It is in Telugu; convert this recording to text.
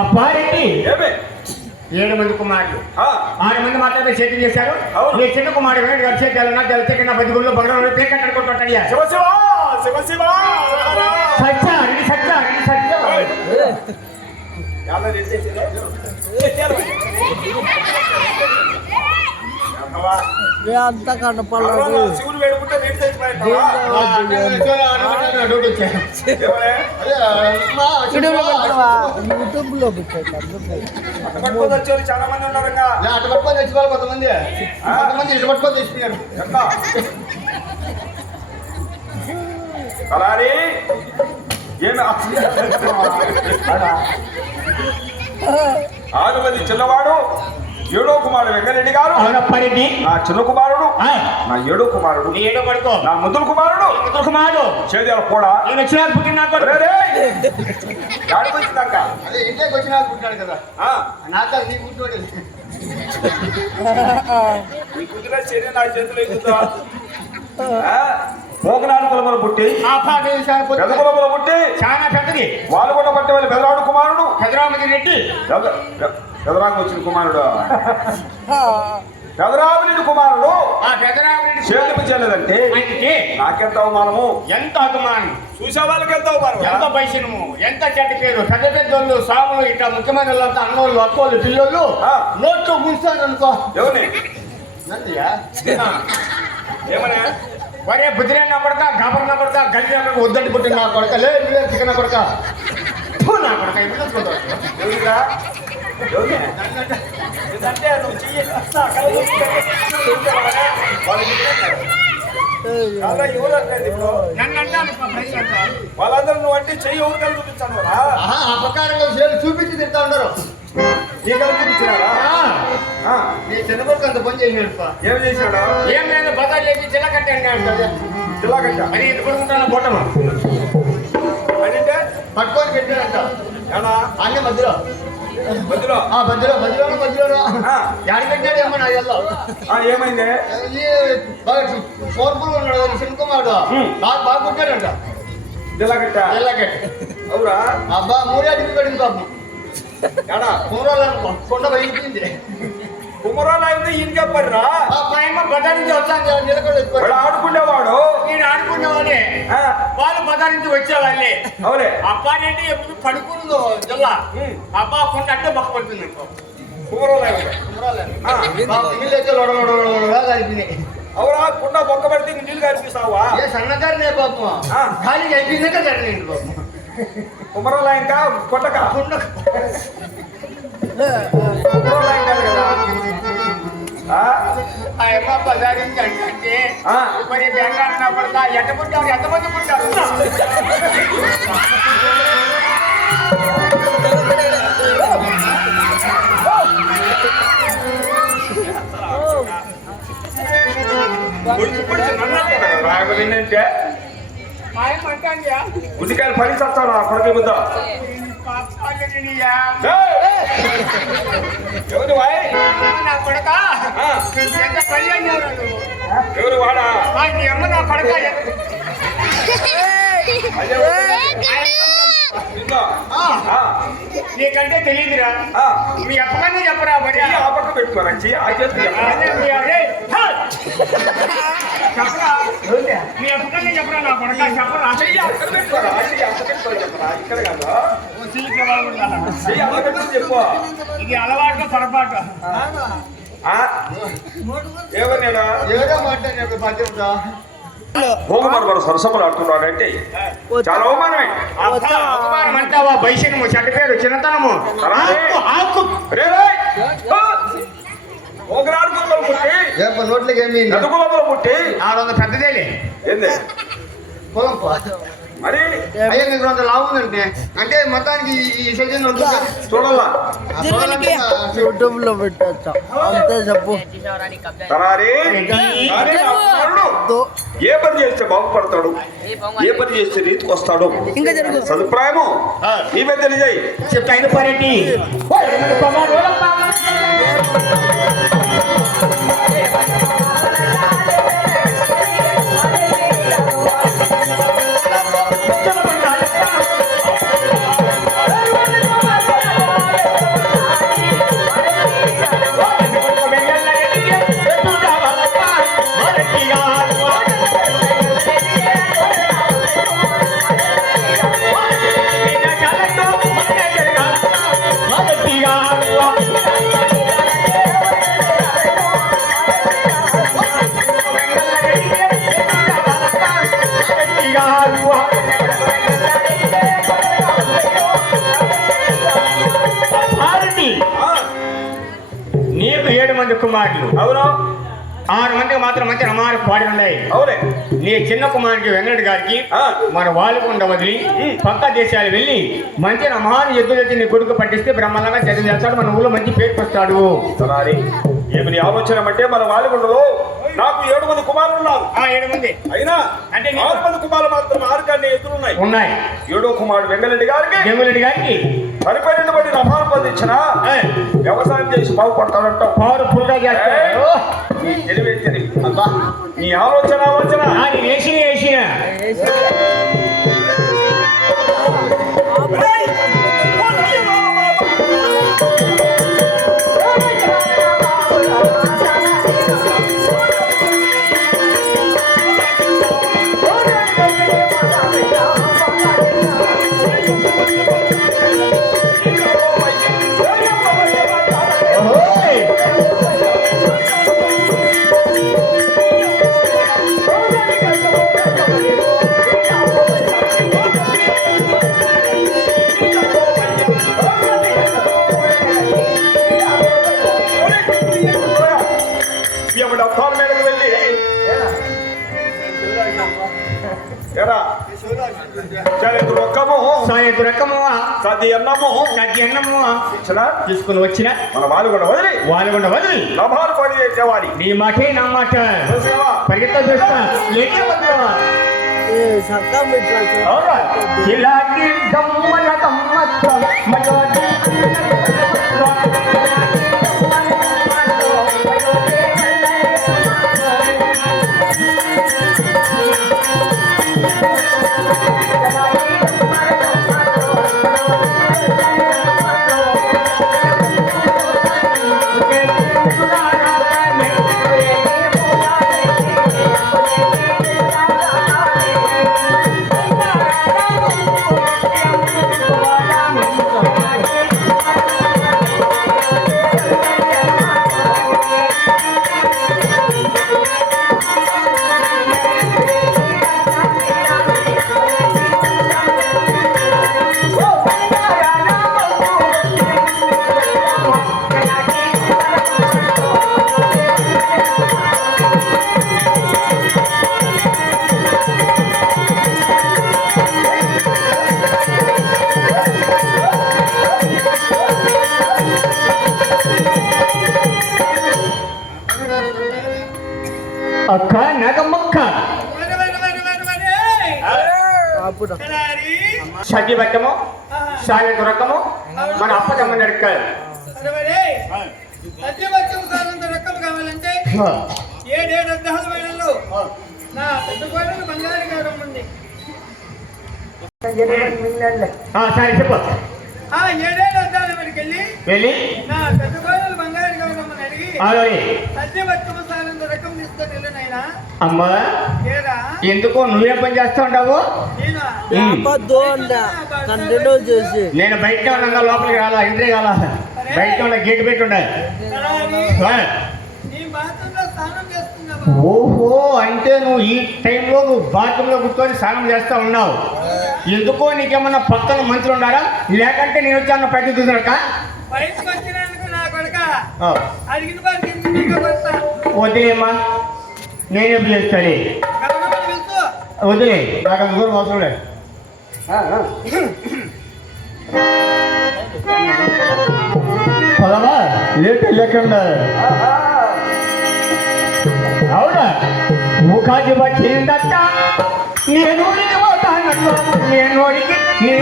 అబ్బాయి 7 మంది కుమారులు 6 మంది మాత్రమే చేతులు చేశారు. నీ చిన్న కుమారుడు వెంకట గారు చేయాలన్నా తెలిస్తే నా 10 గుళ్ళు బంగారం పేరు కట్టుకుంటాడు. సత్య అంతా కనపడలేదు. శివుడు వేడుకుంటే నీటి తెచ్చిపోయాడు. యూట్యూబ్ లో పెట్టారు చాలా మంది ఉన్నారు. అటు పట్టుకొని తెచ్చుకోవాలి. కొంతమంది ఇటు పట్టుకొని తెచ్చిపోయారు. అలానే ఏమి 6 మంది చిన్నవాడు 7వ కుమారుడు వెంకరెడ్డి గారు. నా చిన్న కుమారుడు, నా 7వ కుమారుడు, నా ముద్దుల కుమారుడు చేదేల కూడా పుట్టినాక అదే ఇంటికి వచ్చినా పుట్టినాడు కదా. నాతో నీ పుట్టినోడు ఈ కుదిరే చర్య నా చేతిలో ఎక్కుతా. మోగనాడు కులములు పుట్టి పెద్ద కులములు పుట్టి చాలా పెద్దది వాళ్ళు కూడా పట్టి వెళ్ళి పెదరాడు కుమారుడు పెదరామతి రెడ్డి పెదరాకు వచ్చిన కుమారుడు పెదరాముని కుమారుడు చేతుకు చేయలేదంటే నాకెంత అవమానము, ఎంత అవమానం. చూసే వాళ్ళకి ఎంత అవమానం, ఎంత పైసనము, ఎంత చెడ్డ పేరు. పెద్ద పెద్దోళ్ళు సాములు ఇట్లా ముఖ్యమైన వాళ్ళంతా అన్నోళ్ళు అక్కోళ్ళు పిల్లలు నోట్లో ముంచుతారు అనుకో. ఎవరిని నందియా ఏమన్నా వరే బుద్ధిరే నా కొడక, గాబర్ నా కొడక, గడ్డి నా కొడక, వద్దండి పుట్టిన నా కొడక, లేదు చికెన్ నా కొడక, నా కొడక ఎవరిరా అంటే నువ్వు చెయ్యి వాళ్ళందరూ నువ్వు అంటే చెయ్యి ఎవరు కలిసి చూపించాను. ఆ ప్రకారంగా చూపించి తింటా ఉండరు. నీ కలిసి చూపించినారా? నీ చిన్న కొడుకు అంత పని చేసినాడు. ఏం చేసినాడు? ఏం లేదు, బజార్ లేచి జిల్లా కట్టండి అంటారు. జిల్లా కట్ట మరి ఇంత కొడుకుంటాను బొట్టమా అంటే పట్టుకొని పెట్టాడంట. ఏనా అన్నీ మధ్యలో మధ్యలో యాడి పెట్టాడు ఏమో నా ఎల్లో. ఏమైంది? కోర్పులు ఉన్నాడు శంకుమారుడు బాగా పుట్టాడంట. జిల్లా కట్ట అవురా? అబ్బా 3 అడిగి పడింది పాపం. ఏడా కుమరాలు కొండ వైపింది. కుమరాలు అయితే ఈయనకే పడిరా? బజార్ నుంచి వచ్చాను నిలబడి ఆడుకునేవాడు. నేను ఆడుకునేవాడే, వాళ్ళు బజార్ నుంచి వచ్చేవాళ్ళే. అవునే అబ్బానంటే ఎప్పుడు పడుకుందో జిల్లా అబ్బా కొండ అంటే బొక్క పడుతుంది. అవురా కుండ బొక్క పడితే నీళ్ళు కనిపిస్తావా? సన్నగారినే పాపం ఖాళీ అయిపోయిందాక జరిగింది పాపం. కుమరాల ఇంకా కొండక అమ్మ బజార్ నుంచి అంటే మరి బెంగాళ పడతా ఎంత పుట్టారు, ఎంతమంది పుట్టారు? ఏంటంటే గుండికాయలు పని చేస్తాను ఆ కొడుకు ముద్ద. ఎవరు నా కొడక ఎవరు వాడా? అమ్మ నా కొడక నీకంటే తెలియదురా. మీ అప్పకన్నా చెప్పరా మరి. ఆ పక్క పెట్టుకోరంచి ఆ చేతి చెప్పరా, మీ అప్పకన్నా చెప్పరా నా కొడక చెప్పరా. చెప్పరా ఇక్కడ కాదు చెప్పు. ఇది అలవాటు పొరపాటు. ఎవరినేడా ఎవరో మాట్లాడినప్పుడు బాధ్యత భోగమని మన సరసములు ఆడుతున్నాడంటే చాలా అవమానమే. అవమానం అంటావా? బైసనము, చెడ్డ పేరు, చిన్నతనము. ఆకు రే రే! ఆ! భోగరాడుకున్నలు పుట్టి నోట్లకి ఏమి నదుకులములు పుట్టి ఆడొంద పెద్దదేలే. ఏంది పొలం మరి అయ్యా నీకు కొంత లావు ఉందంటే అంటే మొత్తానికి ఈ సీజన్ చూడాలా యూట్యూబ్ లో పెట్టచ్చు అంతే చెప్పు. తరారి కానీ నా కుమారుడు ఏ పని చేస్తే బాగుపడతాడు, ఏ పని చేస్తే రీతికి వస్తాడు సదుప్రాయము నీవే తెలియజేయి. చెప్తాను పరెడ్డి. నీకు 7 మంది కుమారులు. అవును 6 మందికి మాత్రం మంచి రమాలు పాడి ఉన్నాయి. అవునే నీ చిన్న కుమారుడికి వెంకట గారికి మన వాళ్ళకుండా వదిలి పక్క దేశాలు వెళ్ళి మంచి రమాను ఎద్దులెత్తి నీ కొడుకు పట్టిస్తే బ్రహ్మాండంగా చదివి చేస్తాడు, మన ఊళ్ళో మంచి పేరుకు వస్తాడు. తరారి ఏమి నీ ఆలోచన అంటే మన వాలిగుండలో నాకు 7 మంది కుమారులు ఉన్నారు. 7 మంది అయినా అంటే 6 మంది కుమారులు మాత్రం 6 కన్నా ఎదురున్నాయి. ఉన్నాయి. 7వ కుమారుడు వెంగళరెడ్డి గారికి సరిపోయినటువంటి రమాలు పొందించిన వ్యవసాయం చేసి బాగుపడతాడంటావు. పవర్ఫుల్ గా చేస్తాడు. నీ తెలివే తెలివి నీ ఆలోచన వేసిన తీసుకుని వచ్చిన మన వాలుగొండ వదిలి లాభాలు పడి నీ మాటే నా మాట పరిగెత్తా చూస్తా ఇలాంటి దమ్మల అక్క నగమక్క సజ్జి బట్టము సాయ దొరకము మన అప్ప తమ్మని అడగాలి. కావాలంటే 7 అద్దాల వేళల్లో నా పెద్ద కోడలు బంగారు గారు ఉంది. సరే చెప్పు. 7 అద్దాల వరకు వెళ్ళి నా పెద్ద కోడలు బంగారు గారు అడిగి సజ్జ బతుకు సారంత రకం తీసుకొని వెళ్ళినైనా అమ్మా ఎందుకో నువ్వే పని చేస్తా ఉంటావు? నేను బయట ఉండగా లోపలికి రాలా, ఎంట్రీ కాలా, బయట ఉన్న గేట్ పెట్టి ఉండాలి. ఓహో, అంటే నువ్వు ఈ టైంలో నువ్వు బాత్రూంలో కూర్చొని స్నానం చేస్తా ఉన్నావు. ఎందుకో నీకేమన్నా పక్కన మంత్రులు ఉండారా, లేకంటే నేను వచ్చి అన్న పైకి చూసినక్క? బయటకు వచ్చినందుకు నా కొడుక అడిగిన వారికి వదిలేమ్మా, నేనే చేస్తాను. పిలుస్తూ వదిలే, నాకు అంత దూరం అవసరం లేదు. పదమా, లేట్ లేకుండా అవునా? ముఖాది వచ్చిందట, నేను పోతానట్టు, నేను నీ